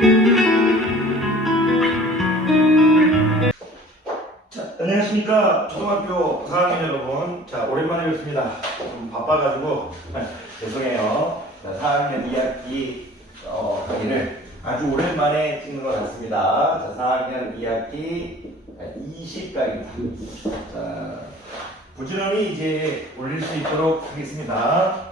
자, 안녕하십니까. 초등학교 4학년 여러분. 자, 오랜만에 뵙습니다. 좀 바빠가지고 죄송해요. 자, 4학년 2학기 강의를 아주 오랜만에 찍는 것 같습니다. 자, 4학년 2학기 20강입니다. 자, 부지런히 이제 올릴 수 있도록 하겠습니다.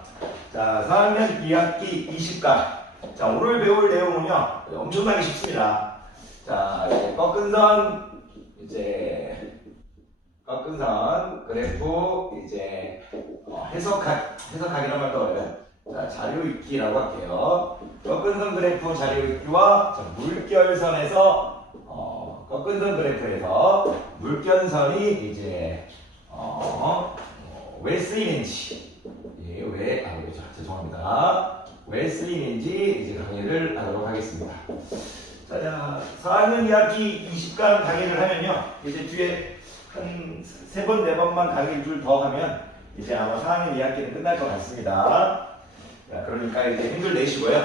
자, 4학년 2학기 20강. 자, 오늘 배울 내용은요, 엄청나게 쉽습니다. 자, 이제 꺾은선 그래프 이제 해석하기란 말도 어려워요. 자, 자료 읽기라고 할게요. 꺾은선 그래프 자료 읽기와 물결선에서 꺾은선 그래프에서 물결선이 이제 왜 쓰이는지 죄송합니다. 왜 쓰이는지 이제 강의를 하도록 하겠습니다. 자, 4학년 2학기 20강 강의를 하면요, 이제 뒤에 한 3번, 4번만 강의 줄 더 하면 이제 아마 4학년 2학기는 끝날 것 같습니다. 자, 그러니까 이제 힘들 내시고요.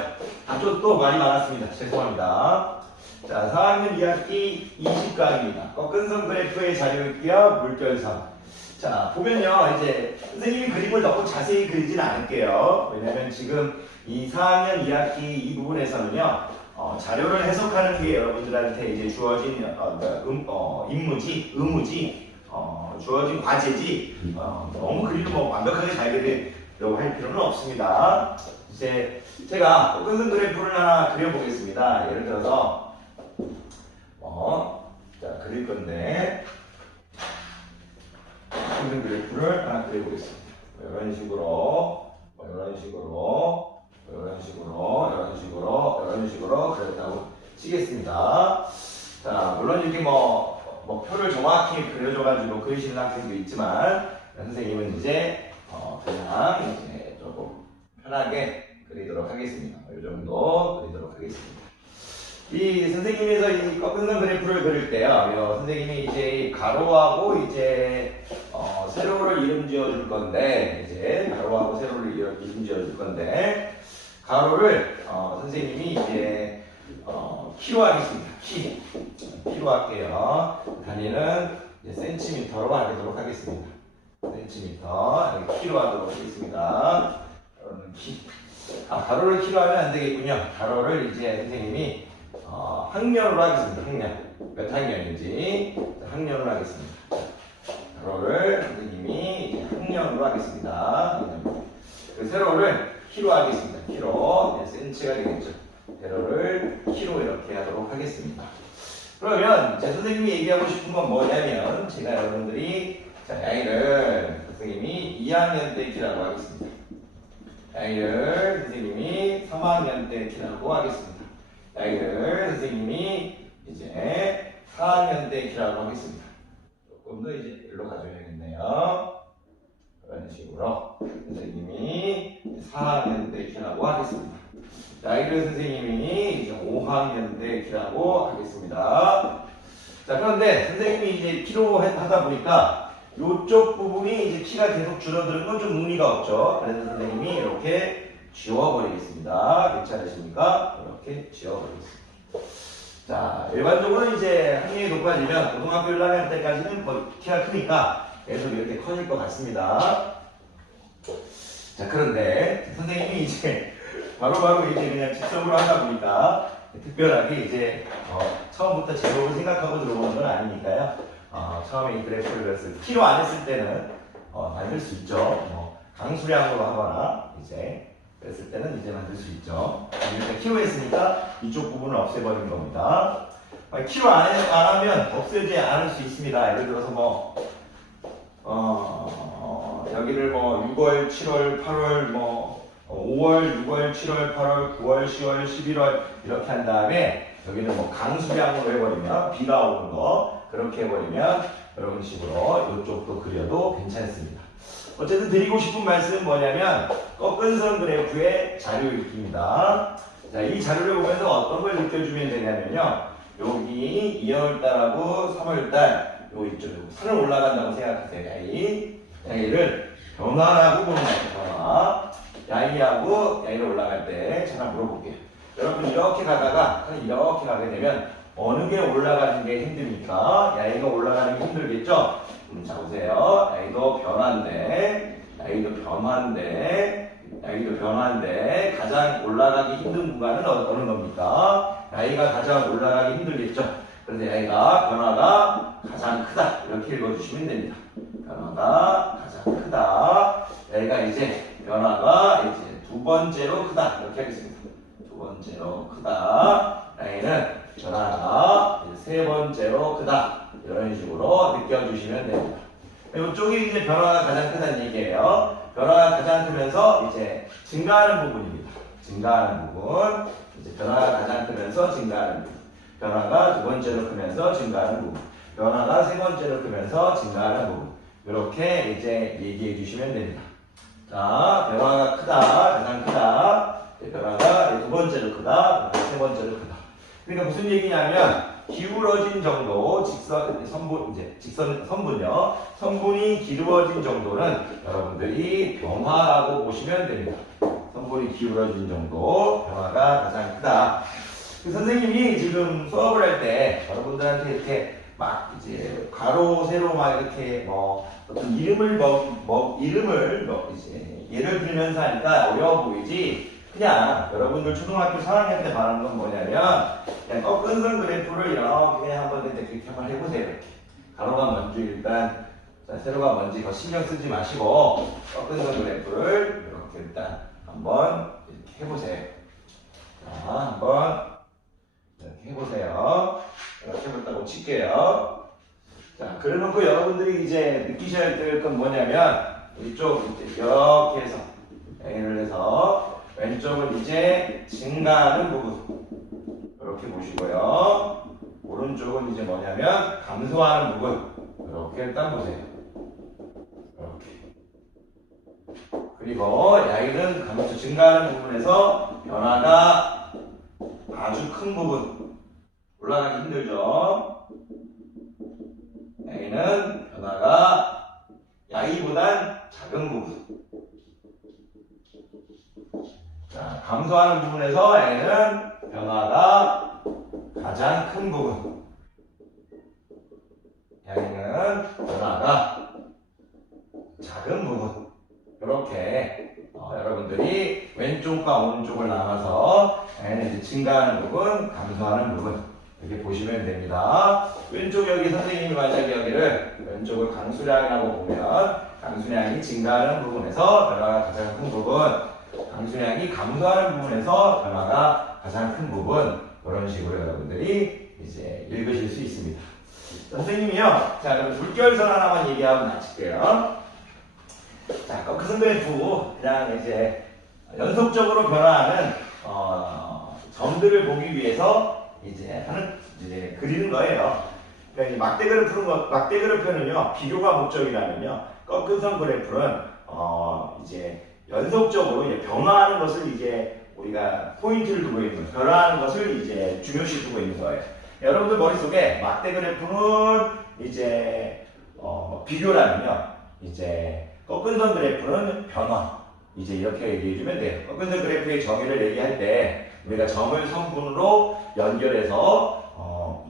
답도 또 많이 많았습니다. 죄송합니다. 자, 4학년 2학기 20강입니다. 꺾은선 그래프의 자료 읽기와 물결선. 자, 보면요, 이제 선생님이 그림을 너무 자세히 그리진 않을게요. 왜냐면 지금 이 4학년 2학기 이 부분에서는요, 자료를 해석하는 게 여러분들한테 이제 주어진 의무지, 주어진 과제지, 너무 그림을 뭐 완벽하게 잘 그리려고 할 필요는 없습니다. 이제 제가 꺾은선 그래프를 하나 그려보겠습니다. 예를 들어서, 자, 그릴 건데, 꺾은선 그래프를 하나 그려보겠습니다. 이런 식으로, 이런 식으로 그렸다고 치겠습니다. 자, 물론 이렇게 표를 정확히 그려줘가지고 그리시는 학생도 있지만, 선생님은 이제 그냥 이제 조금 편하게 그리도록 하겠습니다. 이 정도 그리도록 하겠습니다. 이 선생님에서 이 꺾은선 그래프를 그릴 때요, 선생님이 이제 가로하고 이제 세로를 이름 지어줄 건데, 가로를 선생님이 이제 키로 하겠습니다. 키로 할게요. 단위는 이제 센티미터로 하도록 하겠습니다. 키로 하도록 하겠습니다. 가로를 키로 하면 안 되겠군요. 가로를 이제 선생님이 학년으로 하겠습니다. 몇 학년인지 학년으로 하겠습니다. 가로를 선생님이 학년으로 하겠습니다. 그 세로를 키로 하겠습니다. 키로, 센치가 되겠죠. 세로를 키로 이렇게 하도록 하겠습니다. 그러면 제 선생님이 얘기하고 싶은 건 뭐냐면, 제가 여러분들이 양이를 선생님이 2학년 때 키라고 하겠습니다. 양이를 선생님이 3학년 때 키라고 하겠습니다. 양이를 선생님이 이제 4학년 때 키라고 하겠습니다. 조금 더 이제 일로 가져야겠네요. 이런 식으로 선생님이 4학년 때 키라고 하겠습니다. 양이를 선생님이 이제 5학년 때 키라고 하겠습니다. 자, 그런데 선생님이 이제 키로 하다 보니까 이쪽 부분이 이제 키가 계속 줄어드는 건 좀 의미가 없죠. 그래서 선생님이 이렇게 지워버리겠습니다. 괜찮으십니까? 이렇게 지워버리겠습니다. 자, 일반적으로 이제 학년이 높아지면 고등학교 1학년 때까지는 거의 키가 크니까 계속 이렇게 커질 것 같습니다. 자, 그런데 선생님이 이제 바로바로 이제 그냥 직접으로 하다 보니까 특별하게 이제 처음부터 제목을 생각하고 들어오는 건 아니니까요. 처음에 이 그래프를 그렸을 때 키로 안 했을 때는 만들 수 있죠. 강수량으로 하거나 이제 그랬을 때는 이제 만들 수 있죠. 일단 키로 했으니까 이쪽 부분을 없애버린 겁니다. 키로 안 하면 없애지 않을 수 있습니다. 예를 들어서 여기를 6월, 7월, 8월, 5월, 6월, 7월, 8월, 9월, 10월, 11월 이렇게 한 다음에 여기는 강수량으로 해버리면 비가 오는 거 그렇게 해버리면 이런 식으로 이쪽도 그려도 괜찮습니다. 어쨌든 드리고 싶은 말씀은 뭐냐면 꺾은선 그래프의 자료 읽기입니다. 자, 이 자료를 보면서 어떤 걸 느껴주면 되냐면요, 여기 2월달하고 3월달 요 있죠. 산을 올라간다고 생각하세요. 야이를 변화라고 보는 거예요. 변화. 야이하고 야이를 올라갈 때 제가 물어볼게요. 여러분 이렇게 가다가 이렇게 가게 되면 어느 게 올라가는 게 힘듭니까? 야이가 올라가는 게 힘들겠죠? 자 보세요. 야이도 변화인데 가장 올라가기 힘든 구간은 어느 겁니까? 야이가 가장 올라가기 힘들겠죠? 그런데 야이가 변화가 가장 크다 이렇게 읽어주시면 됩니다. 변화가 가장 크다. 야이가 이제 변화가 이제 두 번째로 크다 이렇게 하겠습니다. 두 번째로 크다. 야이는 변화가 이제 세 번째로 크다 이런 식으로 느껴주시면 됩니다. 이쪽이 이제 변화가 가장 크다는 얘기예요. 변화가 가장 크면서 이제 증가하는 부분입니다. 증가하는 부분. 이제 변화가 가장 크면서 증가하는 부분. 변화가 두 번째로 크면서 증가하는 부분. 변화가 세 번째로 크면서 증가하는 부분. 이렇게 이제 얘기해 주시면 됩니다. 자, 변화가 크다, 가장 크다. 변화가 두 번째로 크다, 세 번째로 크다. 그러니까 무슨 얘기냐면 기울어진 정도, 선분요. 선분이 기울어진 정도는 여러분들이 변화라고 보시면 됩니다. 선분이 기울어진 정도, 변화가 가장 크다. 선생님이 지금 수업을 할 때 여러분들한테 이렇게 막 이제 가로, 세로 막 이렇게 어떤 이름을 이제 예를 들면서 하니까 어려워 보이지. 그냥 여러분들 초등학교 4학년 때 말하는 건 뭐냐면 그냥 꺾은 선 그래프를 이렇게 한번 이렇게 한번 해보세요. 이렇게. 가로가 뭔지 일단 세로가 뭔지 더 신경 쓰지 마시고 꺾은 선 그래프를 이렇게 일단 한번 이렇게 해보세요. 자, 한번 이렇게 해보세요. 이렇게 해봤다고 칠게요. 자, 그래놓고 여러분들이 이제 느끼셔야 될 건 뭐냐면 이쪽 이렇게 해서 A를 해서 왼쪽은 이제 증가하는 부분 이렇게 보시고요. 오른쪽은 이제 뭐냐면 감소하는 부분 이렇게 일단 보세요. 이렇게. 그리고 야이는 증가하는 부분에서 변화가 아주 큰 부분 올라가기 힘들죠. 야이는 변화가 야이보단 작은 부분. 자, 감소하는 부분에서 N은 변화가 가장 큰 부분. N은 변화가 작은 부분. 이렇게 여러분들이 왼쪽과 오른쪽을 나눠서 N은 이제 증가하는 부분, 감소하는 부분 이렇게 보시면 됩니다. 왼쪽 여기 선생님이 만약에 여기를 왼쪽을 강수량이라고 보면 강수량이 증가하는 부분에서 변화가 가장 큰 부분, 강수량이 감소하는 부분에서 변화가 가장 큰 부분 이런 식으로 여러분들이 이제 읽으실 수 있습니다. 선생님이요. 자, 그럼 물결선 하나만 얘기하고 마칠게요. 자, 꺾은 그래프 그냥 이제 연속적으로 변화하는 점들을 보기 위해서 이제 그리는 거예요. 그러니까 막대 그래프는요 비교가 목적이라면요 꺾은 선 그래프는 이제 연속적으로 이제 변화하는 것을 이제 우리가 포인트를 두고 있는 거예요. 변화하는 것을 이제 중요시 두고 있는 거예요. 여러분들 머릿속에 막대 그래프는 이제 비교라면요 이제 꺾은 선 그래프는 변화 이제 이렇게 얘기해 주면 돼요. 꺾은 선 그래프의 정의를 얘기할 때 우리가 점을 선분으로 연결해서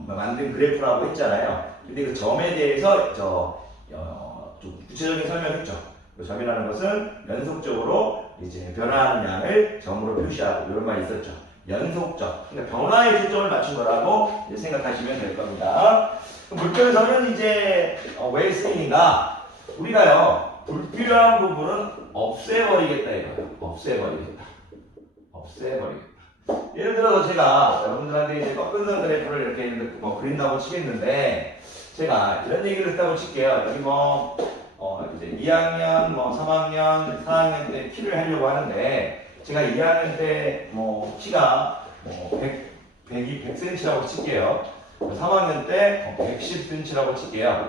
만든 그래프라고 했잖아요. 근데 그 점에 대해서 좀 구체적인 설명했죠. 그 점이라는 것은 연속적으로 이제 변화하는 양을 점으로 표시하고 이런 말이 있었죠. 연속적. 그러니까 변화에 초점을 맞춘 거라고 이제 생각하시면 될 겁니다. 물결선은 이제 왜 쓰이는가? 우리가요 불필요한 부분은 없애버리겠다 이거예요. 없애버리겠다. 예를 들어서 제가 여러분들한테 이제 꺾은 선 그래프를 이렇게 그린다고 치겠는데 제가 이런 얘기를 했다고 칠게요. 여기 이제 2학년, 3학년, 4학년 때 키를 하려고 하는데 제가 2학년 때 키가 100cm라고 칠게요. 3학년 때 110cm라고 칠게요.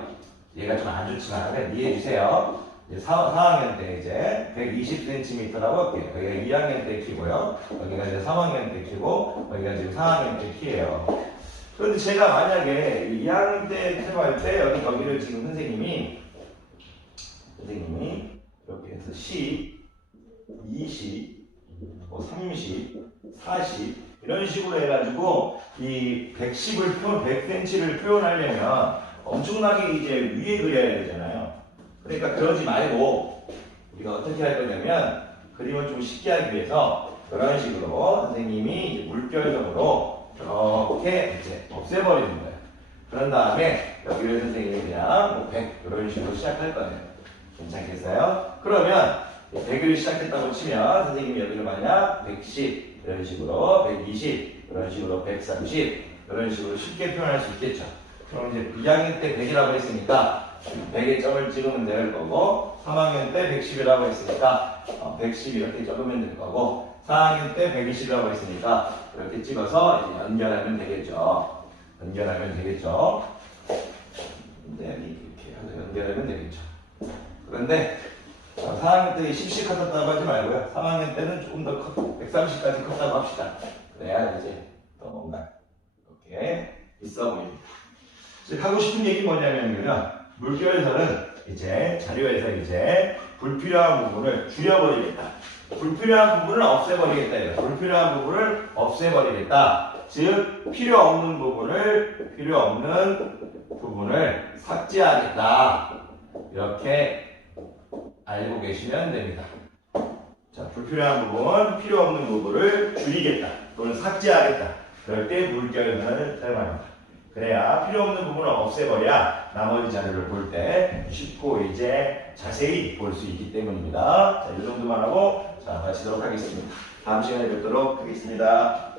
얘가 좀 안 좋지만 이해해 주세요. 4학년 때 이제 120cm라고 할게요. 여기가 2학년 때 키고요. 여기가 이제 3학년 때 키고 여기가 지금 4학년 때 키예요. 그런데 제가 만약에 2학년 때 해볼 때 여기를 지금 선생님이 이렇게 해서 10, 20, 30, 40 이런 식으로 해가지고 이 110cm를 표현하려면 엄청나게 이제 위에 그려야 되잖아요. 그러니까 그러지 말고 우리가 어떻게 할 거냐면 그림을 좀 쉽게 하기 위해서 그런 식으로 선생님이 이제 물결점으로 이렇게 이제 없애버리는 거예요. 그런 다음에 여기를 선생님이 그냥 뭐 100 이런 식으로 시작할 거예요. 괜찮겠어요? 그러면 100을 시작했다고 치면 선생님이 여기를 만약 110 이런 식으로 120 이런 식으로 130 이런 식으로 쉽게 표현할 수 있겠죠. 그럼 이제 2학년 때 100이라고 했으니까 100의 점을 찍으면 될 거고 3학년 때 110이라고 했으니까 110 이렇게 적으면 될 거고 4학년 때 120이라고 했으니까 이렇게 찍어서 이제 연결하면 되겠죠. 연결하면 되겠죠. 네, 이렇게 연결하면 되겠죠. 그런데 4학년 때 10씩 컸다고 하지 말고요. 3학년 때는 조금 더 130까지 컸다고 합시다. 그래야 이제 또 뭔가 이렇게 있어 보입니다. 하고 싶은 얘기 뭐냐면요. 물결선은 이제 자료에서 이제 불필요한 부분을 줄여버리겠다. 불필요한 부분을 없애버리겠다. 불필요한 부분을 없애버리겠다. 즉 필요 없는 부분을 삭제하겠다. 이렇게 알고 계시면 됩니다. 자, 불필요한 부분, 필요 없는 부분을 줄이겠다. 또는 삭제하겠다. 그럴 때 물결선을 사용합니다. 그래야 필요 없는 부분을 없애버려야 나머지 자료를 볼 때 쉽고 이제 자세히 볼 수 있기 때문입니다. 자, 이 정도만 하고 자, 마치도록 하겠습니다. 다음 시간에 뵙도록 하겠습니다.